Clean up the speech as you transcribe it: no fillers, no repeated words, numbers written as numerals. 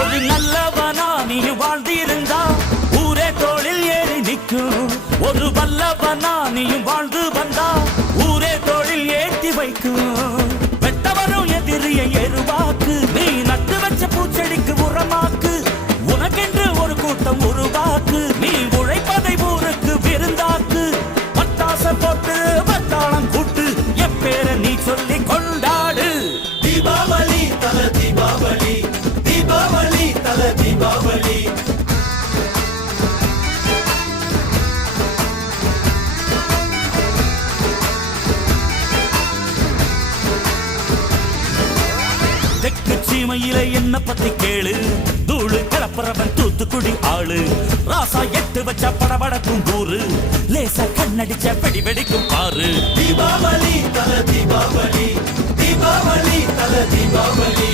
ஒரு நல்லவனா நீ வாழ்ந்திருந்தா ஊரே தோளில் ஏறி நிற்கும். ஒரு வல்லவனா நீயும் வாழ்ந்து வந்தா ஊரே தோளில் ஏற்றி வைக்கும். வெட்டவரும் எதிரியை எருவாக்கு, நீ நட்டு வச்ச பூச்செடிக்கு உரமாக்கு. உனக்கென்று ஒரு கூட்டம் உருவாக்கு, நீ உழைப்பதை ஊருக்கு விருந்தாக்கு. பட்டாச போட்டு பட்டாளம் கூட்டு, எப்பேர நீ சொல்லி கொண்டாடு. தீபாவளி தல தீபாவளி, தீபாவளி தல தீபாவளி. தெற்கு சீமையில என்ன பத்தி கேளு, தூளு கிளப்புறவன் தூத்துக்குடி ஆளு. ராசா எட்டு வச்ச படபடக்கும் கூறு, லேசா கண்ணடிச்ச வெடி வெடிக்கும் பாரு. தீபாவளி தல தீபாவளி, தீபாவளி தல தீபாவளி.